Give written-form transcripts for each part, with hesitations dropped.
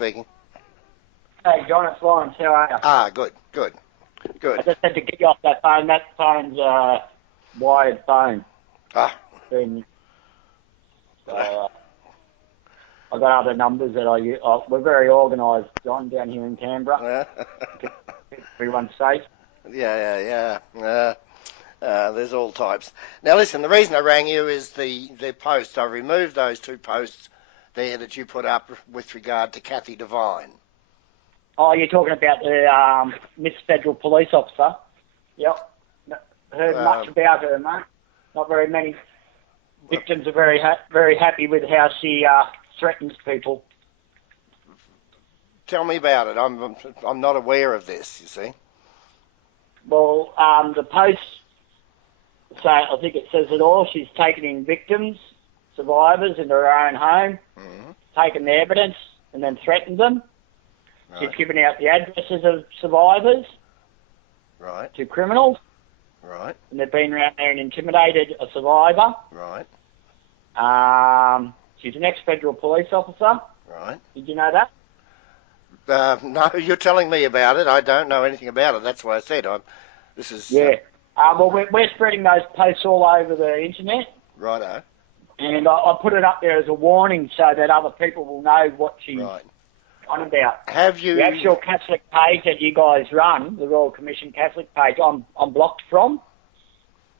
speaking. Hey, John, it's Laurence. How are you? Ah, good. I just had to get you off that phone. That phone's a wired phone. Ah. And, I got other numbers that I use. We're very organised, John, down here in Canberra. Keep everyone safe. Yeah. There's all types. Now, listen, the reason I rang you is the post. I removed those 2 posts there that you put up with regard to Kathy Devine. Oh, you're talking about the Miss Federal Police Officer? Yep. Heard much about her, mate. Not very many victims are very happy with how she threatens people. Tell me about it. I'm not aware of this, you see. Well, the post, I think it says it all. She's taken in victims, survivors into her own home, taken the evidence, and then threatened them. Right. She's given out the addresses of survivors to criminals. Right. And they've been around there and intimidated a survivor. Right. She's an ex-federal police officer. Right. Did you know that? No, you're telling me about it. I don't know anything about it. That's why I said this is... Yeah. Well, we're spreading those posts all over the internet. Righto. And I put it up there as a warning so that other people will know what she's on about. Have you... The actual Catholic page that you guys run, the Royal Commission Catholic page, I'm blocked from.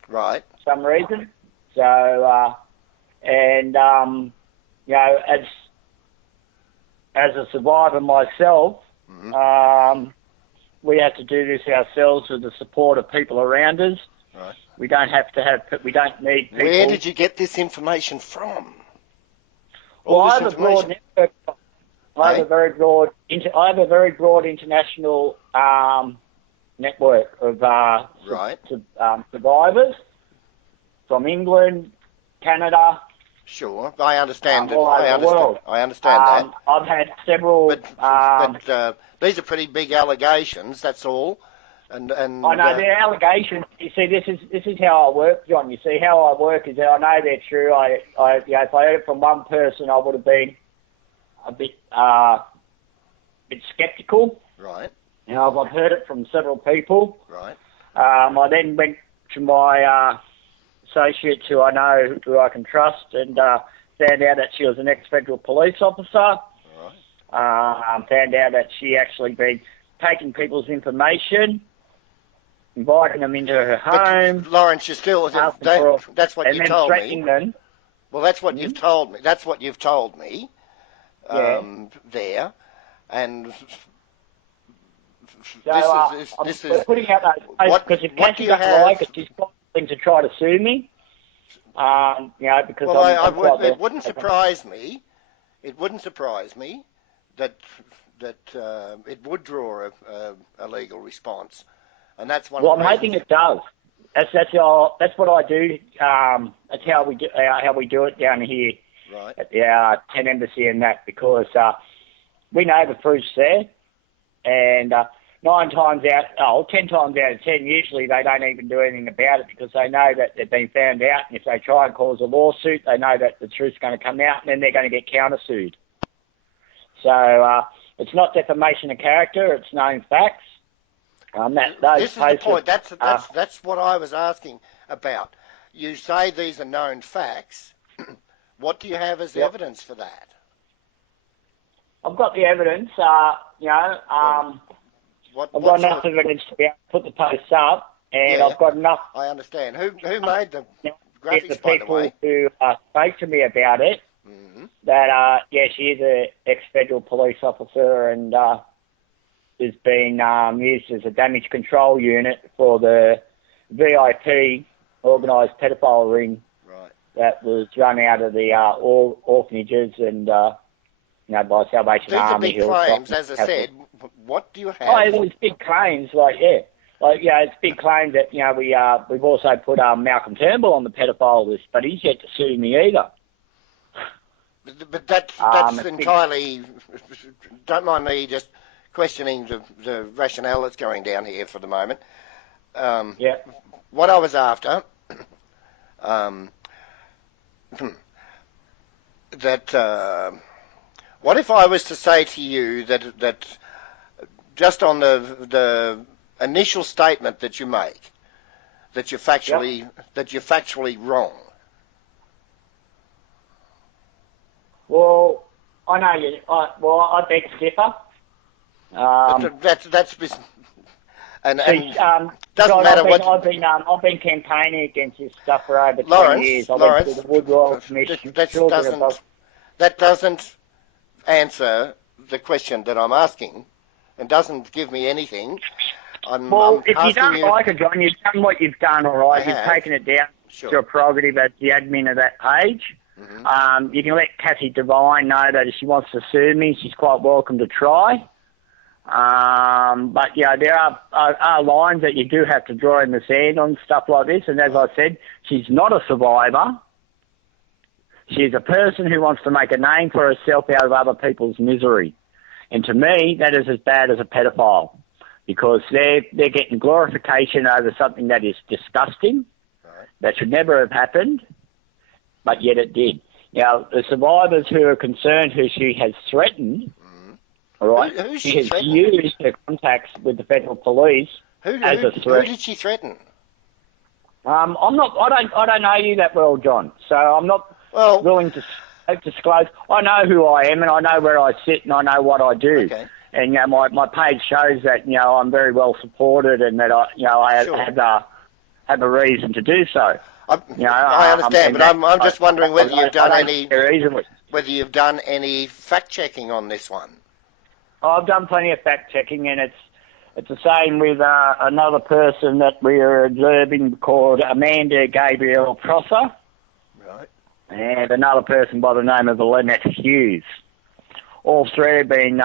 Right. For some reason. So, you know, as a survivor myself, we have to do this ourselves with the support of people around us. Right. We don't need people. Where did you get this information from? Well, I have a broad network. I have a very broad international network of survivors from England, Canada. Sure, I understand. All over the world. I understand that. I've had several. But these are pretty big allegations. That's all. And I know they're allegations. You see, this is how I work, John. You see, how I work is that I know they're true. If I heard it from one person, I would have been a bit sceptical. Right. You know, I've heard it from several people. Right. I then went to my associates who I know, who I can trust, and found out that she was an ex-federal police officer. Right. Found out that she actually been taking people's information, inviting them into her home. But, Laurence, you're still... that's what you told me. Them. Well, that's what you've told me. That's what you've told me. There. And... So, this is putting out those posts because if Cassie doesn't like it, she's got something to try to sue me. You know, because it wouldn't surprise me. It wouldn't surprise me that it would draw a legal response, and that's one. Well, I'm hoping it does. That's what I do. That's how we do it down here at the 10 Embassy and that, because we know the proof's there, and 10 times out of 10, usually they don't even do anything about it because they know that they've been found out, and if they try and cause a lawsuit, they know that the truth's going to come out, and then they're going to get countersued. So it's not defamation of character; it's known facts. This is the point. That's what I was asking about. You say these are known facts. What do you have as evidence for that? I've got the evidence. I've got enough evidence to be able to put the posts up, and I've got enough. I understand. Who made the graphics, the by the people way? who spoke to me about it. That she is an ex-federal police officer and is being used as a damage control unit for the VIP organised pedophile ring that was run out of the orphanages and by Salvation Army. These are big claims, as I said. What do you have? Oh, it's big claims, it's big claims that we've also put Malcolm Turnbull on the pedophile list, but he's yet to sue me either. But that's entirely... Don't mind me just questioning the rationale that's going down here for the moment. What I was after, What if I was to say to you that just on the initial statement that you make, that you're factually wrong? Well, I know you. I beg to differ. That's and John, matter I've been campaigning against this stuff for over 20 years. Lawrence, went to the Wood Royal Commission. That doesn't answer the question that I'm asking, and doesn't give me anything. I'm if you don't like it, John, you've done what you've done, all right. You've taken it down to a prerogative as the admin of that page. Mm-hmm. You can let Cathy Devine know that if she wants to sue me, she's quite welcome to try. But yeah, there are lines that you do have to draw in the sand on stuff like this. And as I said, she's not a survivor. She's a person who wants to make a name for herself out of other people's misery. And to me, that is as bad as a pedophile, because they're getting glorification over something that is disgusting, that should never have happened, but yet it did. Now, the survivors who are concerned, who she has threatened, all right, she has used her contacts with the federal police as a threat. Who did she threaten? I'm not. I don't know you that well, John. So I'm not willing to disclose. I know who I am, and I know where I sit, and I know what I do. Okay. And my page shows that I'm very well supported, and that I have a reason to do so. I understand, but I'm just wondering whether you've done any fact checking on this one. I've done plenty of fact checking, and it's the same with another person that we are observing called Amanda Gabrielle Prosser, right, and another person by the name of Lynette Hughes. All three have been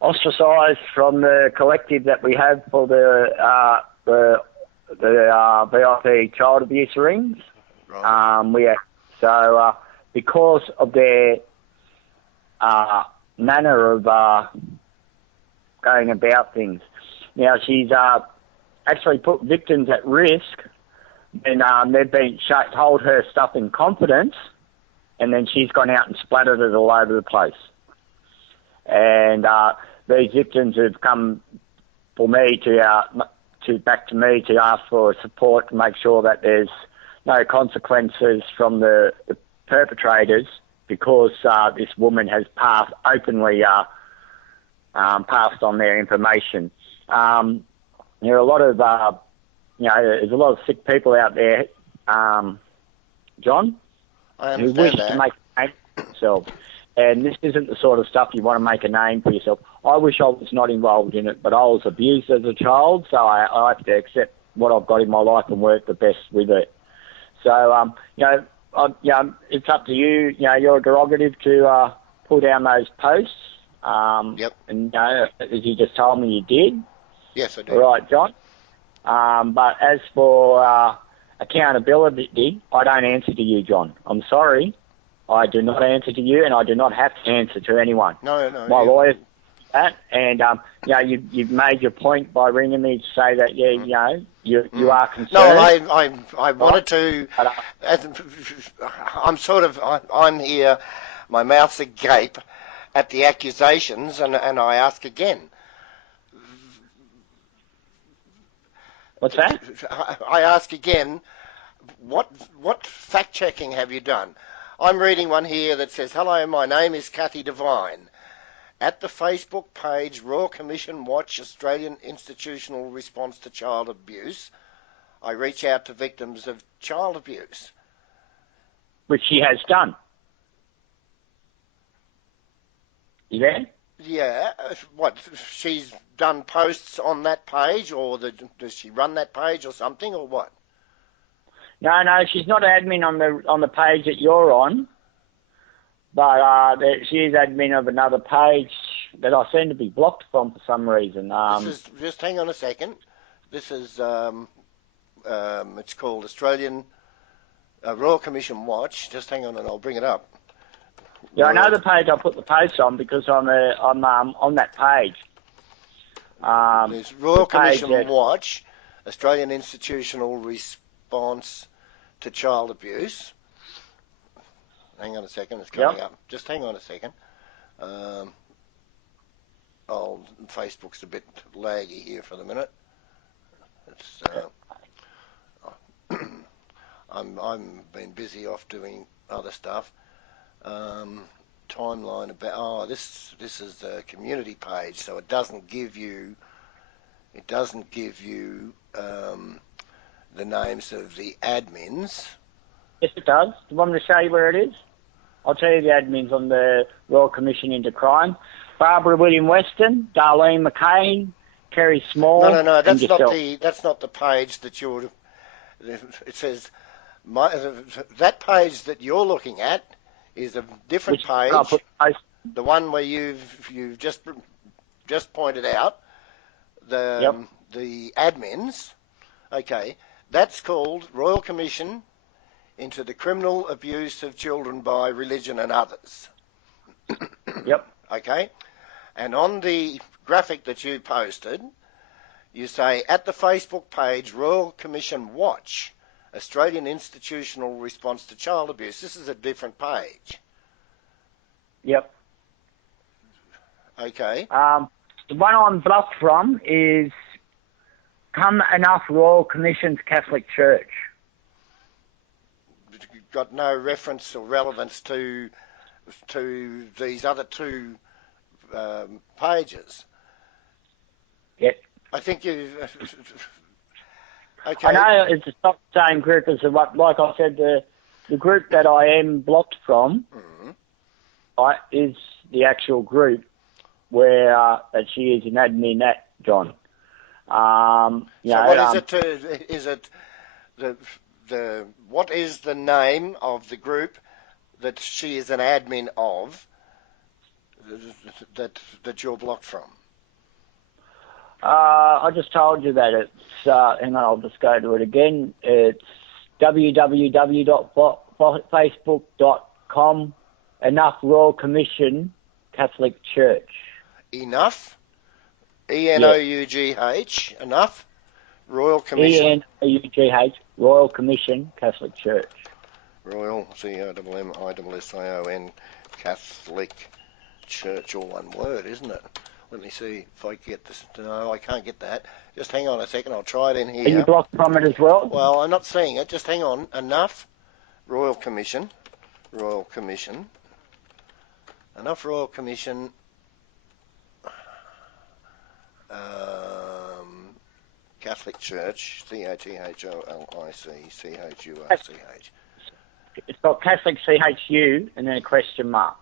ostracised from the collective that we have for the VIP child abuse rings. Right. Because of their manner of going about things. Now, she's actually put victims at risk, and they've been told her stuff in confidence, and then she's gone out and splattered it all over the place. And these victims have come for me back to me to ask for support to make sure that there's no consequences from the perpetrators, because this woman has openly passed on their information. There are a lot of, there's a lot of sick people out there, John, who wish to make a name for themselves. And this isn't the sort of stuff you want to make a name for yourself. I wish I was not involved in it, but I was abused as a child, so I have to accept what I've got in my life and work the best with it. So, it's up to you. You're a derogative to pull down those posts. Yep. And as you just told me you did. Yes, I did. All right, John. But as for accountability, I don't answer to you, John. I'm sorry. I do not answer to you, and I do not have to answer to anyone. No. My lawyer that, and you've made your point by ringing me to say that you are concerned. No, I wanted to. I'm here. My mouth's agape at the accusations, and I ask again. What's that? I ask again. What fact checking have you done? I'm reading one here that says, "Hello, my name is Cathy Devine. At the Facebook page Royal Commission Watch Australian Institutional Response to Child Abuse, I reach out to victims of child abuse." Which she has done. You there? Yeah. What? She's done posts on that page, or does she run that page or something, or what? No, she's not admin on the page that you're on, but she is admin of another page that I seem to be blocked from for some reason. Just hang on a second. This is it's called Australian Royal Commission Watch. Just hang on, and I'll bring it up. Yeah, I know the page I put the post on because I'm on that page. There's Royal Commission Watch, Australian Institutional Response to Child Abuse. Hang on a second. It's coming up. Just hang on a second. Facebook's a bit laggy here for the minute. It's I'm been busy off doing other stuff. Timeline about this is the community page, so it doesn't give you the names of the admins. Yes, it does. Do you want me to show you where it is? I'll tell you the admins on the Royal Commission into Crime: Barbara William Weston, Darlene McCain, Kerry Small. No. That's not the page that you're. It says that page that you're looking at is a different page. The one where you've just pointed out the admins. Okay, that's called Royal Commission into the criminal abuse of children by religion and others. Yep. Okay, and on the graphic that you posted, you say at the Facebook page Royal Commission Watch, Australian Institutional Response to Child Abuse. This is a different page. Yep. Okay. The one I'm blocked from is Come Enough Royal Commission's Catholic Church. Got no reference or relevance to these other two pages. Yep. I think you. Okay. I know it's not the same group as like I said, the group that I am blocked from is the actual group where that she is an admin at, John. What is the name of the group that she is an admin of that you're blocked from? I just told you that it's, and I'll just go to it again. It's www.facebook.com Enough Royal Commission Catholic Church. Enough? ENOUGH, enough? Royal Commission. ENOUGH, Royal Commission Catholic Church. Royal, COMMISSION, Catholic Church, all one word, isn't it? Let me see if I get this. No, I can't get that. Just hang on a second, I'll try it in here. Are you blocked from it as well? Well, I'm not seeing it. Just hang on. Enough Royal Commission. Enough Royal Commission. Catholic Church, CATHOLICCHURCH. It's got Catholic CHU and then a question mark.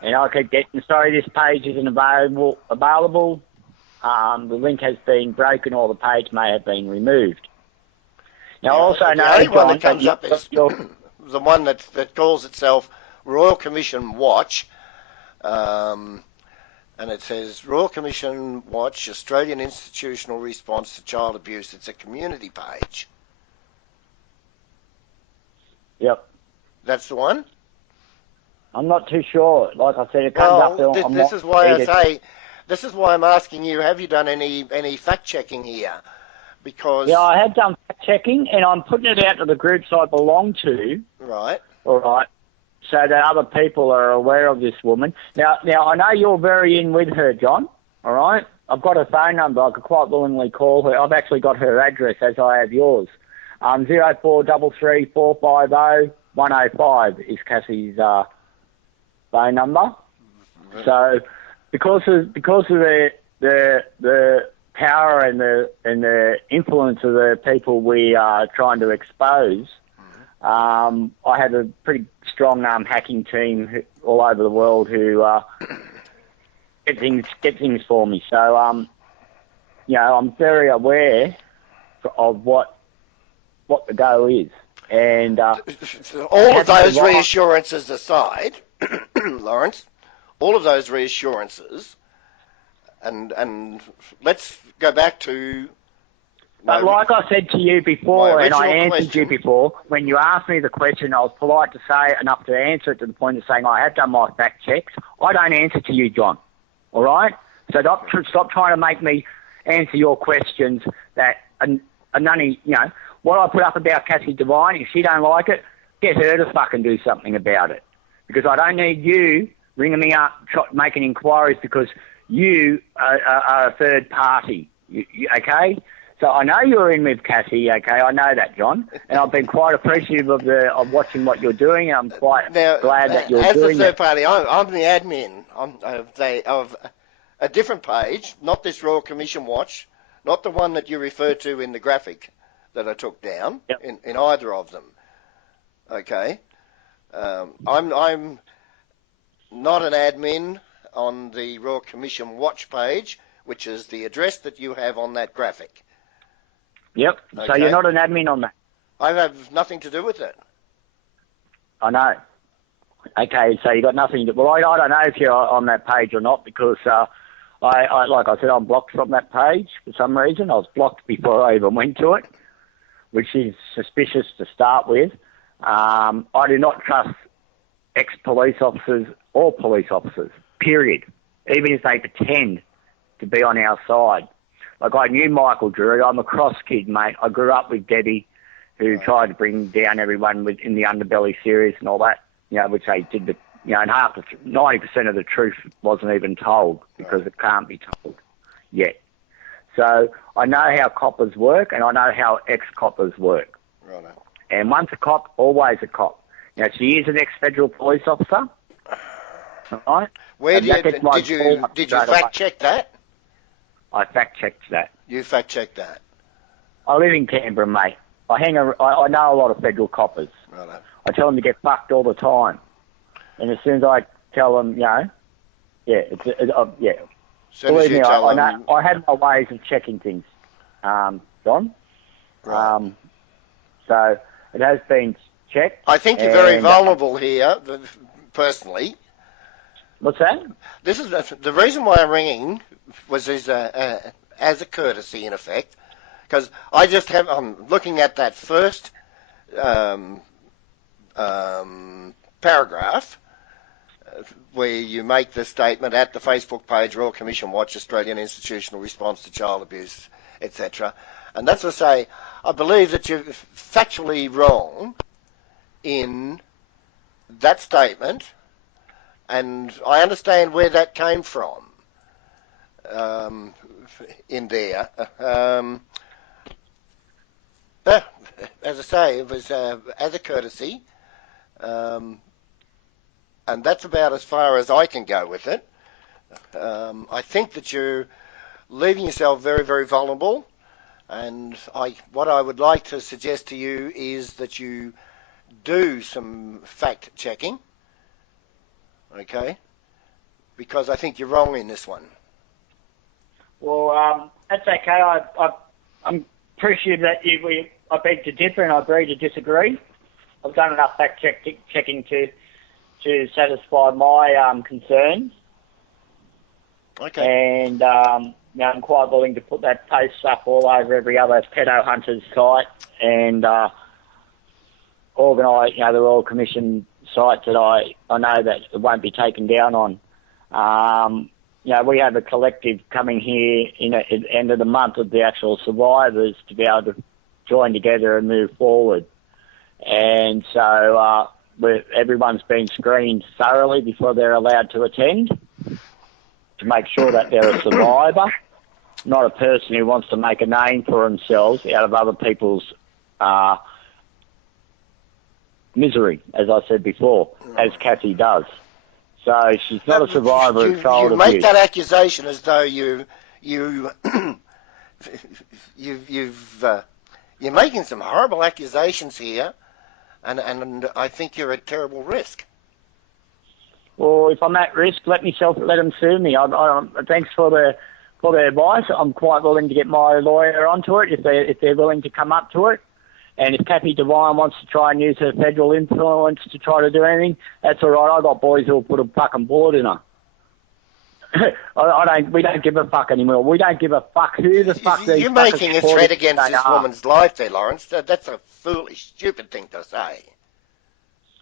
And I keep getting, sorry, this page isn't available. The link has been broken or the page may have been removed. Now, also the only one that comes up is the one that calls itself Royal Commission Watch, and it says Royal Commission Watch, Australian Institutional Response to Child Abuse. It's a community page. Yep. That's the one? I'm not too sure. Like I said, it comes up there. This is why I'm asking you, have you done any fact-checking here? Because... Yeah, I have done fact-checking, and I'm putting it out to the groups I belong to. Right. All right. So that other people are aware of this woman. Now, I know you're very in with her, John, all right? I've got her phone number. I could quite willingly call her. I've actually got her address, as I have yours. 0433 450 105 is Cassie's phone number. So, because of the power and the influence of the people we are trying to expose, I have a pretty strong hacking team all over the world who get things for me. So, I'm very aware of what the go is. And all of those reassurances aside, Laurence, all of those reassurances, and let's go back to... But like I said to you before, and I answered you before, when you asked me the question, I was polite to say enough to answer it to the point of saying I have done my fact checks. I don't answer to you, John. All right? So stop trying to make me answer your questions that are none. what I put up about Cassie Devine, if she don't like it, get her to fucking do something about it. Because I don't need you ringing me up, making inquiries because you are a third party, okay? So I know you're in with Cassie, okay? I know that, John, and I've been quite appreciative of watching what you're doing. I'm quite glad that you're doing it. As a third party, I'm the admin of a different page, not this Royal Commission Watch, not the one that you referred to in the graphic that I took down, in either of them. Okay, I'm not an admin on the Royal Commission Watch page, which is the address that you have on that graphic. Yep. Okay. So you're not an admin on that? I have nothing to do with it. I know. Okay, so you got nothing to... Well, I don't know if you're on that page or not because, I like I said, I'm blocked from that page for some reason. I was blocked before I even went to it, which is suspicious to start with. I do not trust ex-police officers or police officers, period, even if they pretend to be on our side. Like, I knew Michael Drury. I'm a cross kid, mate. I grew up with Debbie, who tried to bring down everyone in the Underbelly series and all that, which they did. And 90% of the truth wasn't even told because it can't be told yet. So I know how coppers work and I know how ex-coppers work. Right. And once a cop, always a cop. She is an ex-federal police officer. Right? Where did you fact-check that? I fact-checked that. You fact-checked that? I live in Canberra, mate. I know a lot of federal coppers. Right. I tell them to get fucked all the time. And as soon as I tell them, yeah. Believe me, I have my ways of checking things, John. Right. So it has been checked. I think you're very vulnerable here, personally. What's that? This is the reason why I'm ringing was as a courtesy, in effect, because I'm looking at that first paragraph where you make the statement at the Facebook page, Royal Commission Watch, Australian Institutional Response to Child Abuse, etc. And that's to say, I believe that you're factually wrong in that statement, and I understand where that came from in there. As I say, it was as a courtesy, and that's about as far as I can go with it. I think that you're leaving yourself very, very vulnerable, and what I would like to suggest to you is that you do some fact-checking, okay? Because I think you're wrong in this one. Well, that's okay. I'm appreciative that I beg to differ and I agree to disagree. I've done enough fact-checking to satisfy my concerns. Okay. And I'm quite willing to put that post up all over every other pedo hunter's site and organise, the Royal Commission sites that I know that it won't be taken down on. We have a collective coming here at the end of the month of the actual survivors to be able to join together and move forward. And so everyone's been screened thoroughly before they're allowed to attend to make sure that they're a survivor, not a person who wants to make a name for themselves out of other people's misery, as I said before, as Kathy does. So she's not a survivor of child abuse. You make that accusation as though you're making some horrible accusations here, and I think you're at terrible risk. Well, if I'm at risk, let them sue me. Thanks for the advice. I'm quite willing to get my lawyer onto it if they're willing to come up to it. And if Kathy Devine wants to try and use her federal influence to try to do anything, that's all right. I got boys who'll put a fucking bullet in her. We don't give a fuck anymore. We don't give a fuck who the fuck these You're making a threat against this woman's life there, Laurence. That's a foolish, stupid thing to say.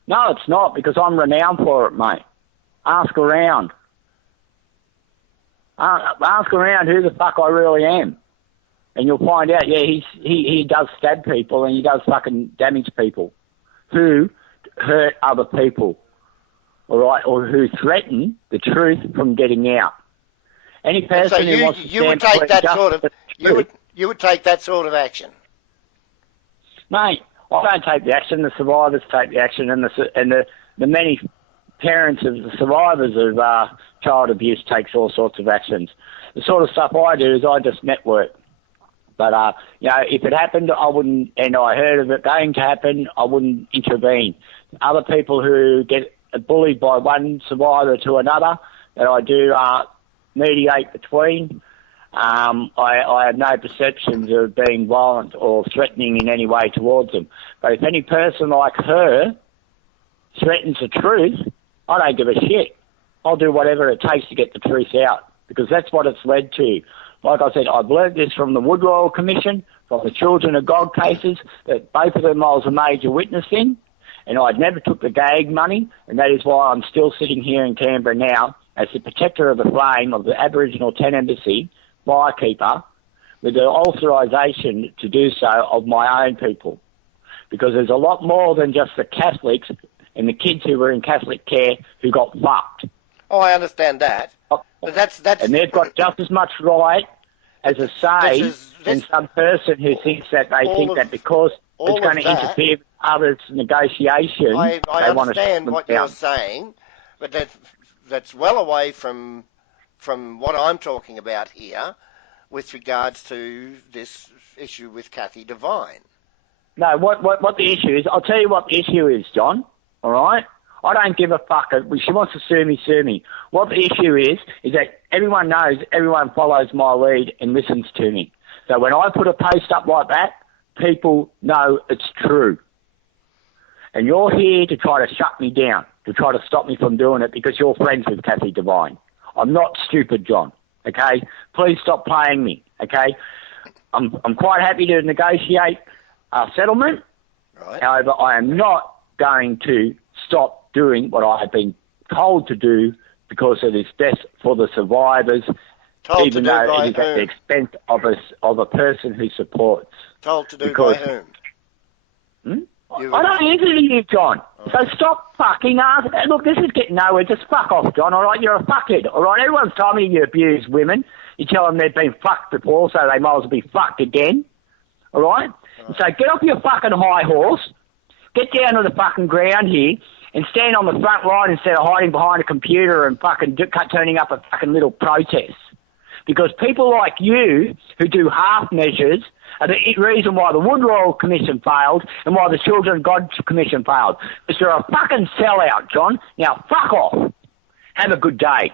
No, it's not, because I'm renowned for it, mate. Ask around. Ask around who the fuck I really am. and you'll find out, yeah, he does stab people and he does fucking damage people who hurt other people, all right, or who threaten the truth from getting out. Any person who wants to you would take that sort of you would take that sort of action, mate. I don't take the action. The survivors take the action, and the many parents of the survivors of child abuse takes all sorts of actions. The sort of stuff I do is I just network. But you know, if it happened, I wouldn't, and I heard of it going to happen, I wouldn't intervene. Other people who get bullied by one survivor to another, that I do mediate between. I have no perceptions of being violent or threatening in any way towards them. But if any person like her threatens the truth, I don't give a shit. I'll do whatever it takes to get the truth out, because that's what it's led to. Like I said, I've learned this from the Wood Royal Commission, from the Children of God cases, that both of them I was a major witness in, and I never took the gag money, and that is why I'm still sitting here in Canberra now as the protector of the flame of the Aboriginal 10 Embassy, firekeeper, with the authorisation to do so of my own people. Because there's a lot more than just the Catholics and the kids who were in Catholic care who got fucked. Oh, I understand that. But that's and they've got just as much right as a say than some person who thinks that they think that because it's going to interfere with others' negotiation. I understand what you're saying, but that's well away from what I'm talking about here with regards to this issue with Kathy Devine. No, what the issue is, I'll tell you what the issue is, John, all right? I don't give a fuck. She wants to sue me. What the issue is that everyone knows, everyone follows my lead and listens to me. So when I put a post up like that, people know it's true. And you're here to try to shut me down, to try to stop me from doing it because you're friends with Kathy Devine. I'm not stupid, John, okay? Please stop playing me, okay? I'm quite happy to negotiate a settlement. Right. However, I am not going to stop doing what I have been told to do because it is best for the survivors, even though it is at the expense of a person who supports. Told to do by whom? I don't interview you, John. Oh. So stop fucking asking. Look, this is getting nowhere. Just fuck off, John, all right? You're a fuckhead, all right? Everyone's told me you abuse women. You tell them they've been fucked before, so they might as well be fucked again, all right? So get off your fucking high horse, get down to the fucking ground here, and stand on the front line instead of hiding behind a computer and fucking turning up a fucking little protest. Because people like you, who do half measures, are the reason why the Wood Royal Commission failed and why the Children of God Commission failed. Because you're a fucking sellout, John. Now, fuck off. Have a good day.